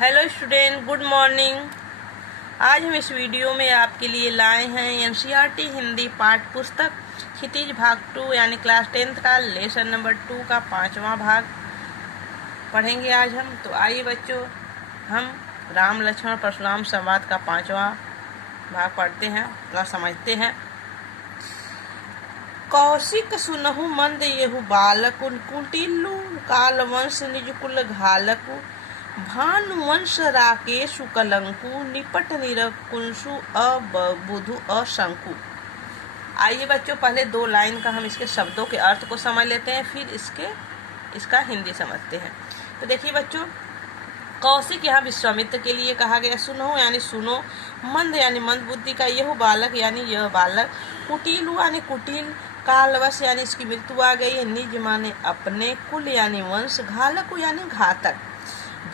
Hello student, good morning. आज हम इस वीडियो में आपके लिए लाए हैं एनसीईआरटी हिंदी पाठ्य पुस्तक क्षितिज भाग 2 यानी क्लास 10th का लेसन नंबर 2 का 5वां भाग पढ़ेंगे आज हम। तो आइए बच्चों, हम राम लक्ष्मण परशुराम संवाद का 5वां भाग पढ़ते हैं और समझते हैं। कौशिक सुनहु मंद येहु बालक कुटिल्लु कालवंश निज कुल घालकु भानुवंश राकेशु कलंकु निपट निरकुंसु अबुधु अशंकु। आइए बच्चों, पहले 2 लाइन का हम इसके शब्दों के अर्थ को समझ लेते हैं, फिर इसका हिंदी समझते हैं। तो देखिए बच्चों, कौशिक यहाँ विश्वामित्र के लिए कहा गया। सुनो यानी सुनो, मंद यानी मंद बुद्धि का, यह बालक यानी यह बालक, कुटिल यानी कुटिल, कालवश यानी इसकी मृत्यु आ गई है, निज माने अपने, कुल यानी वंश, घालक यानी घातक,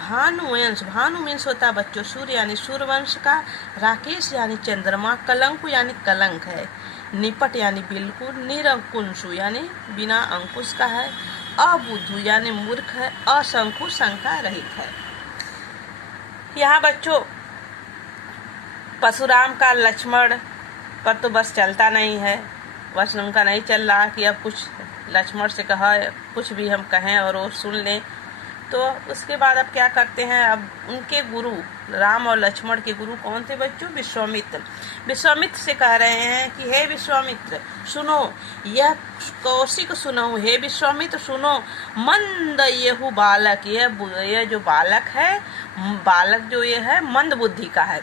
भानुवंश भानुवंश होता है बच्चों सूर्य यानी सूर्यवंश का, राकेश यानी चंद्रमा, कलंक यानी कलंक है, निपट यानी बिल्कुल, निरंकुशु यानी बिना अंकुश का है, अबुद्धु यानी मूर्ख है, अशंकु शंका रहित है। यहाँ बच्चों परशुराम का लक्ष्मण पर तो बस चलता नहीं है, बस उनका नहीं चल रहा कि अब कुछ लक्ष्मण से कहा, कुछ भी हम कहें और वो सुन लें। तो उसके बाद अब क्या करते हैं, अब उनके गुरु राम और लक्ष्मण के गुरु कौन थे बच्चों? विश्वामित्र। विश्वामित्र से कह रहे हैं कि हे विश्वामित्र सुनो, यह कौशिक सुनो, हे विश्वामित्र सुनो, मंद येहु बालक, यह जो बालक है, बालक जो ये है मंद बुद्धि का है,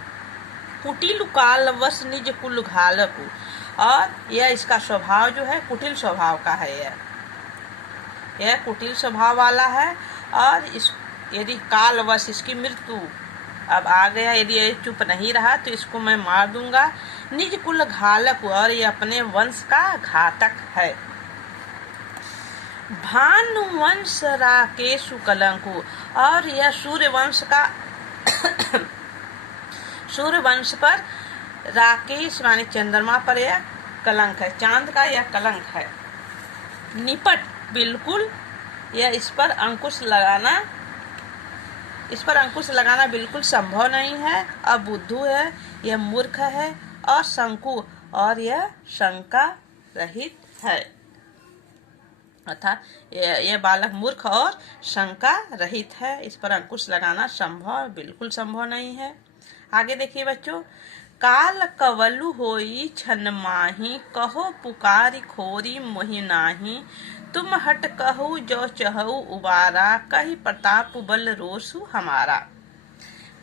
कुटिल कालवश निज कुल घालक, और यह इसका स्वभाव जो है कुटिल स्वभाव का है, यह कुटिल स्वभाव वाला है। और इस यदि कालवश इसकी मृत्यु अब आ गया, यदि ये चुप नहीं रहा तो इसको मैं मार दूंगा। निज कुल घालक, और ये अपने वंश का घातक है। भानुवंश राकेशु कलंकु, और यह सूर्यवंश का सूर्यवंश पर राकेश माने चंद्रमा पर यह कलंक है, चांद का यह कलंक है। निपट बिल्कुल, यह इस पर अंकुश लगाना बिल्कुल संभव नहीं है। अबुद्धू है, यह मूर्ख है। अशंकु, और यह शंका रहित है, अर्थात यह बालक मूर्ख और शंका रहित है, इस पर अंकुश लगाना बिल्कुल संभव नहीं है। आगे देखिए बच्चों, काल कवलु होई छन माही, कहो पुकारी खोरी मोहि नाही, तुम हट कहू जो चहु उबारा, कही प्रताप बल रोसु हमारा।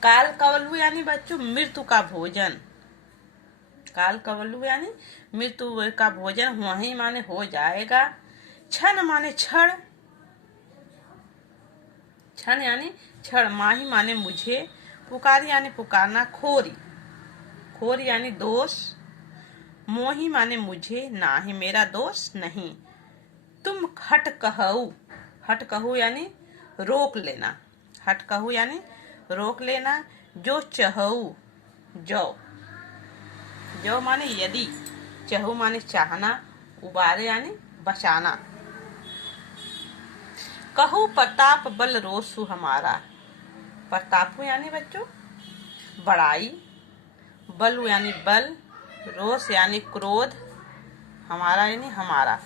काल कवलु यानी बच्चों मृत्यु का भोजन, काल कवलु यानी मृत्यु का भोजन, वही माने हो जाएगा। क्षण माने क्षण, क्षण यानी क्षण, माही माने मुझे, पुकारी यानी पुकारना, खोरी, खोरी यानी दोष, मोही माने मुझे, नाही मेरा दोष नहीं। तुम हट कहू यानी रोक लेना, हट कहू यानी रोक लेना। जो चहू, जो माने यदि, चहू माने चाहना, उबारे यानी बचाना। कहू प्रताप बल रोसु हमारा, प्रतापु यानी बच्चों बड़ाई, बल यानी बल, रोष यानी क्रोध, हमारा यानी हमारा।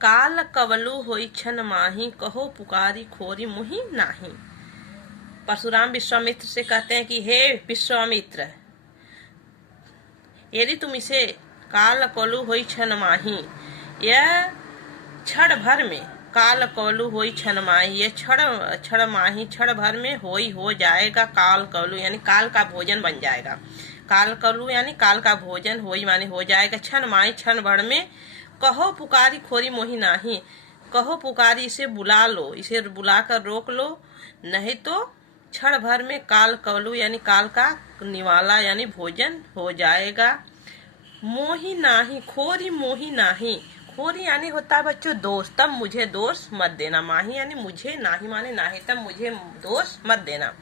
काल कवलु होई छन माही, कहो पुकारी खोरी मुहि नाही। परशुराम विश्वामित्र से कहते हैं कि हे विश्वामित्र, यदि तुम इसे काल कवलु होई छन माही, यह क्षण भर में, काल कवलु होई छन माही, ये क्षण माही, क्षण भर में हो जाएगा। काल कवलु यानी काल का भोजन बन जाएगा, काल कवलु यानी काल का भोजन, होई माने हो जाएगा। छन माही क्षण भर में, कहो पुकारी खोरी मोहि नाही, कहो पुकारी इसे बुला लो, इसे बुलाकर रोक लो, नहीं तो क्षण भर में काल कवलु यानी काल का निवाला यानी भोजन हो जाएगा। मोहि नाही, खोरी मोहि नाही, खोरी यानी होता है बच्चों दोष, तब मुझे दोष मत देना। माही यानी मुझे, नाही माने नाही, तब मुझे दोष मत देना।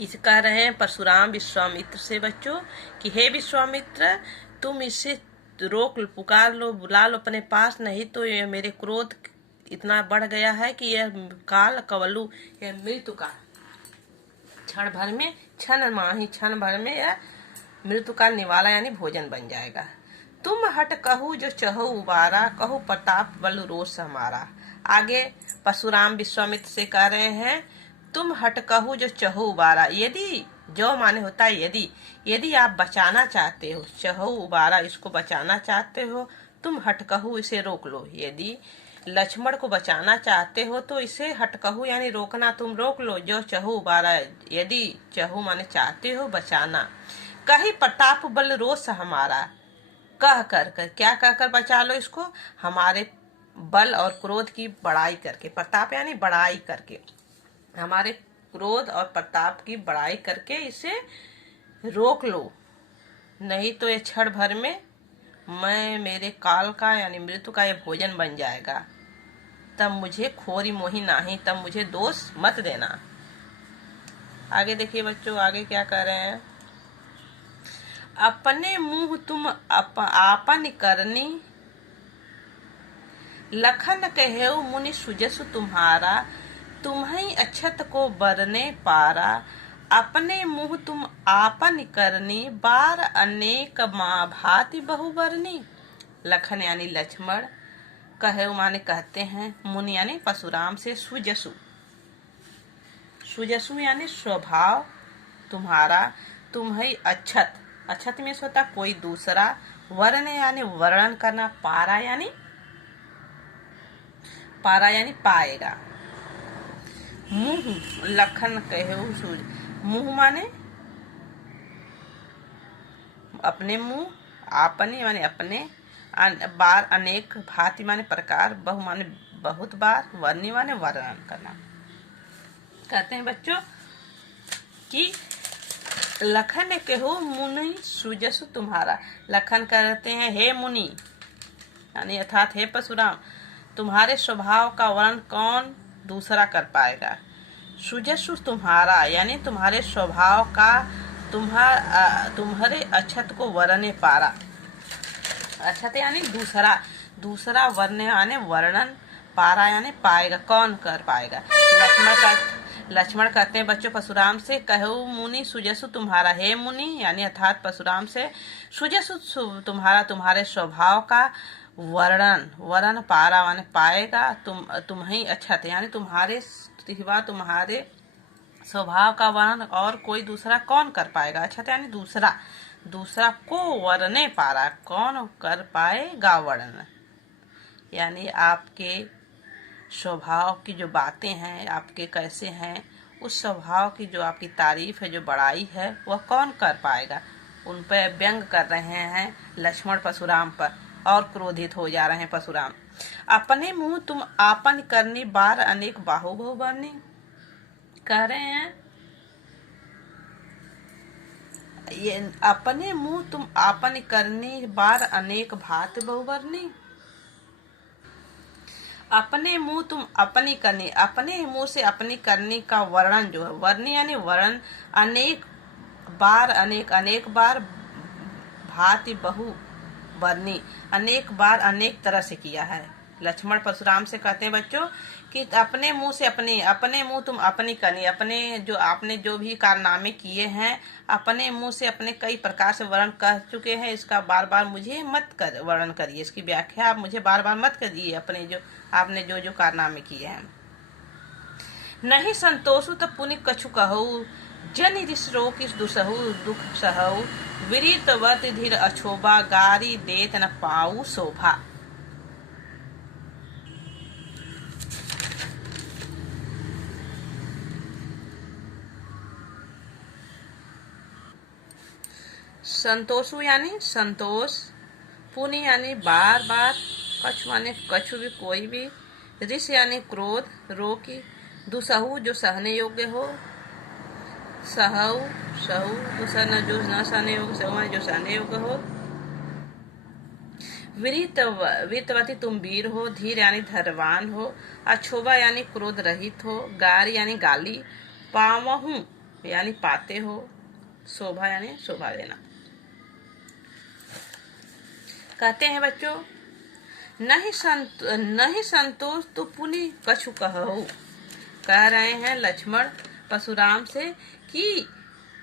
इस कह रहे हैं परशुराम विश्वामित्र से बच्चों कि हे विश्वामित्र, तुम इसे रोक पुकार लो, बुला लो अपने पास, नहीं तो ये मेरे क्रोध इतना बढ़ गया है कि यह काल कवलु, यह मृत्यु का क्षण भर में यह मृत्यु का निवाला यानी भोजन बन जाएगा। तुम हट कहू जो चहु उबारा, कहू प्रताप बल रोष हमारा। आगे परशुराम विश्वामित्र से कह रहे हैं, तुम हट कहू जो चहु उबारा। यदि, जो माने होता है यदि आप बचाना चाहते हो, चहु उबारा इसको बचाना चाहते हो, तुम हट कहू इसे रोक लो। यदि लक्ष्मण को बचाना चाहते हो तो इसे हटकहू यानी रोकना, तुम रोक लो। जो चहु उबारा, यदि चहु माने चाहते हो बचाना। कही प्रताप बल रोष हमारा, कह कर क्या कहकर बचा लो इसको, हमारे बल और क्रोध की बड़ाई करके। प्रताप यानी बड़ाई करके, हमारे क्रोध और प्रताप की बड़ाई करके इसे रोक लो, नहीं तो ये क्षण भर में मैं मेरे काल का यानी मृत्यु का ये भोजन बन जाएगा। तब मुझे खोरी मोही नाही, तब मुझे दोष मत देना। आगे देखिए बच्चों, आगे क्या कह रहे हैं, अपने मुंह तुम आपन करनी, लखन कहेऊ मुनि सुजसु तुम्हारा, तुम्हें अक्षत को बरने पारा। अपने मुंह तुम आपन करनी, बार अनेक माँ भांति बहु बरनी। लखन यानी लक्ष्मण, कहे माने कहते हैं, मुनि यानी परशुराम से सुजसु यानी स्वभाव तुम्हारा, तुम्हें अक्षत में होता कोई दूसरा, वर्ण यानी वर्णन करना, पारा यानी पाएगा। मुंह लखन कहे सूज, मुंह माने अपने मुंह, आपने माने अपने, बार अनेक, भांति माने प्रकार, बहु माने बहुत बार, वर्णी माने वर्णन करना। कहते हैं बच्चों कि लखन कहो मुनि सुजसु तुम्हारा। लखन कहते हैं, हे मुनि यानी अर्थात हे परशुराम, तुम्हारे स्वभाव का वर्णन कौन दूसरा कर पाएगा। सुजसु तुम्हारा यानी तुम्हारे स्वभाव का, तुम्हारे अक्षत को वरने पारा। अक्षत यानी दूसरा वर्ण यानी वर्णन, पारा यानी पाएगा, कौन कर पाएगा। लक्ष्मण कहते हैं बच्चों परशुराम से, कहो मुनि सुजसु तुम्हारा, हे मुनि यानी अर्थात परशुराम से, सुजसु तुम्हारा, तुम्हारे स्वभाव का वर्णन पारा माने पाएगा, तुम्हें अक्षत यानी तुम्हारे सिवा तुम्हारे स्वभाव का वर्णन और कोई दूसरा कौन कर पाएगा। अक्षत यानी दूसरा को वर्णे पारा, कौन कर पाएगा वर्णन, यानी आपके स्वभाव की जो बातें हैं, आपके कैसे हैं, उस स्वभाव की जो आपकी तारीफ है, जो बड़ाई है, वह कौन कर पाएगा। उन पर व्यंग कर रहे हैं लक्ष्मण परशुराम पर, और क्रोधित हो जा रहे हैं परशुराम। अपने मुंह तुम आपन करनी, बार अनेक बाहु बहु बरनी। कह रहे हैं ये अपने मुंह तुम आपन करनी, बार अनेक भात बहु बरनी। अपने मुंह तुम अपनी करनी, अपने मुंह से अपनी करनी का वर्णन जो है, वर्णी यानी वर्ण, अनेक बार, भांति बहु बरनी, अनेक बार अनेक तरह से किया है। लक्ष्मण परशुराम से कहते हैं बच्चों कि अपने मुंह से अपने मुंह तुम अपनी करनी, आपने जो भी कारनामे किए हैं, अपने मुंह से अपने कई प्रकार से वर्णन कर चुके हैं। इसका बार बार मुझे मत कर वर्णन करिए, इसकी व्याख्या आप मुझे बार बार मत करिए। आपने जो कारनामे किए हैं। नहीं संतोषु तो पुनि कछु कहू, जन ऋष रोकिस दुसहु दुख सहु, विरितवत धीर अछोभा, गारी देत न पाऊ शोभा। संतोषु यानी संतोष, पुनि यानी बार बार, कछु माने कछु भी कोई भी, ऋष यानी क्रोध, रोकी, दुसहु जो सहने योग्य हो, सहु दूसरा जो न सहने योग्य, सहु जो सहने योग्य हो, वीरवती तुम वीर हो, धीर यानी धैर्यवान हो, अक्षोभा यानी क्रोध रहित हो, गार यानी गाली, पावहु यानी पाते हो, शोभा यानी शोभा देना। कहते हैं बच्चों नहीं संतोष तो पुनि कछु कहो। कह रहे हैं लक्ष्मण परशुराम से कि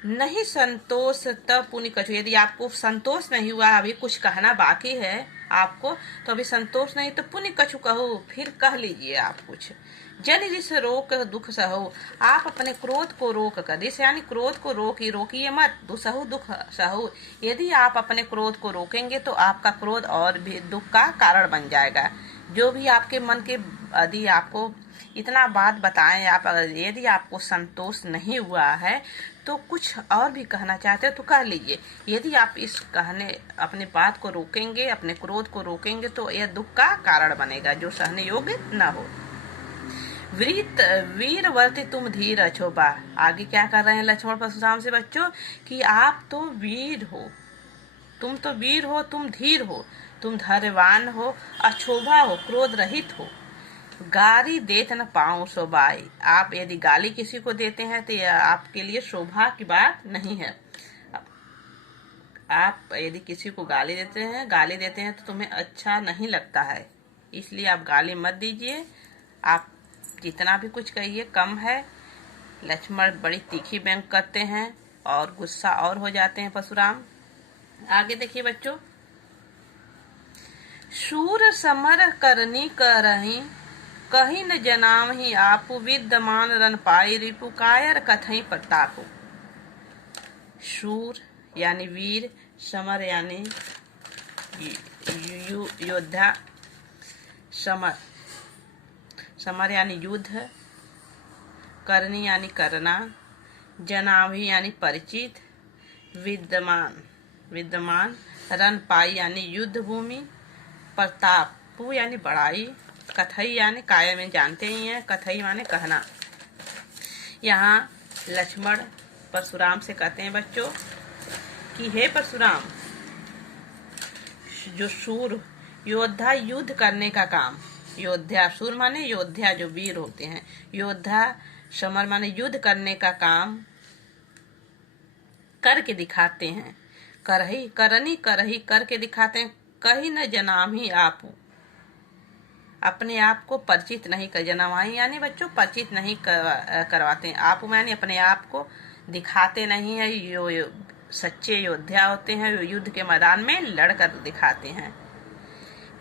नहीं संतोष तब पुनि कछु, यदि आपको संतोष नहीं हुआ, अभी कुछ कहना बाकी है आपको, तो अभी संतोष नहीं तो पुनि कछु कहो, फिर कह लीजिए आप कुछ। जन रिस रोक दुख सहो, आप अपने क्रोध को रोक कर, रिस यानी क्रोध को रोकिए मत, दुसहु दुख सहो, यदि आप अपने क्रोध को रोकेंगे तो आपका क्रोध और भी दुख का कारण बन जाएगा। जो भी आपके मन के, यदि आपको इतना बात बताएं आप, यदि आपको संतोष नहीं हुआ है तो कुछ और भी कहना चाहते हो तो कह लीजिए। यदि आप इस कहने अपनी बात को रोकेंगे, अपने क्रोध को रोकेंगे तो यह दुख का कारण बनेगा जो सहने योग्य न हो। वीर वर्ति तुम धीर अछोबा, आगे क्या कर रहे हैं लक्ष्मण परशुराम से बच्चों कि आप तो वीर हो, तुम तो वीर हो, तुम धीर हो, तुम धैर्यवान हो, अछोभा हो, क्रोध रहित हो। गाली देत न पाऊं शोभाई, आप यदि गाली किसी को देते हैं तो यह आपके लिए शोभा की बात नहीं है। आप यदि किसी को गाली देते हैं तो तुम्हें अच्छा नहीं लगता है, इसलिए आप गाली मत दीजिए। आप जितना भी कुछ कहिए कम है। लक्ष्मण बड़ी तीखी व्यंग करते हैं और गुस्सा और हो जाते हैं परशुराम। आगे देखिए बच्चों, शूर समर करनी करही, कहीं न जनाम ही आपु, विद्यमान रन पाई रिपु, कायर कथई प्रतापु। शूर यानी वीर, समर यानी योद्धा, समर यानी युद्ध, करनी यानी करना, जनावी यानी परिचित, विद्यमान, रन पाई यानी युद्ध भूमि, प्रतापु यानी बड़ाई, कथई यानी काया में जानते ही हैं, कथई माने कहना। यहाँ लक्ष्मण परशुराम से कहते हैं बच्चों कि हे परशुराम, जो शूर योद्धा युद्ध करने का काम, योद्धा शूर माने योद्धा जो वीर होते हैं, योद्धा समर माने युद्ध करने का काम करके दिखाते हैं, करनी करके दिखाते हैं, कहीं न जनाम ही आप, अपने आप को परिचित नहीं कर, जनावाई यानी बच्चों परिचित नहीं करवाते हैं। आप यानी अपने आप को दिखाते नहीं है। यो सच्चे योद्धा होते हैं, युद्ध के मैदान में लड़कर दिखाते हैं।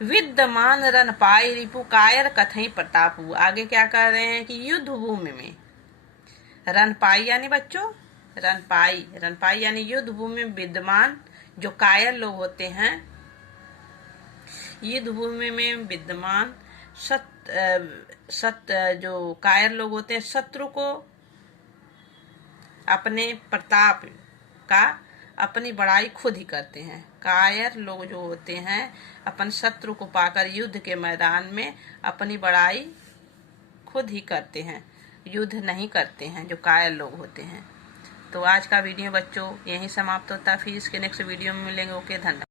विद्यमान रन पाई रिपु, कायर कथई प्रतापु, आगे क्या कर रहे हैं कि युद्ध भूमि में रन पाई यानी बच्चों रन पाई यानी युद्ध भूमि में विद्यमान जो कायर लोग होते हैं, युद्ध भूमि में विद्यमान जो कायर लोग होते हैं, शत्रु को अपने प्रताप का अपनी बड़ाई खुद ही करते हैं। कायर लोग जो होते हैं अपन शत्रु को पाकर युद्ध के मैदान में अपनी बड़ाई खुद ही करते हैं, युद्ध नहीं करते हैं जो कायर लोग होते हैं। तो आज का वीडियो बच्चों यहीं समाप्त होता है, फिर इसके नेक्स्ट वीडियो में मिलेंगे। ओके, धन्यवाद।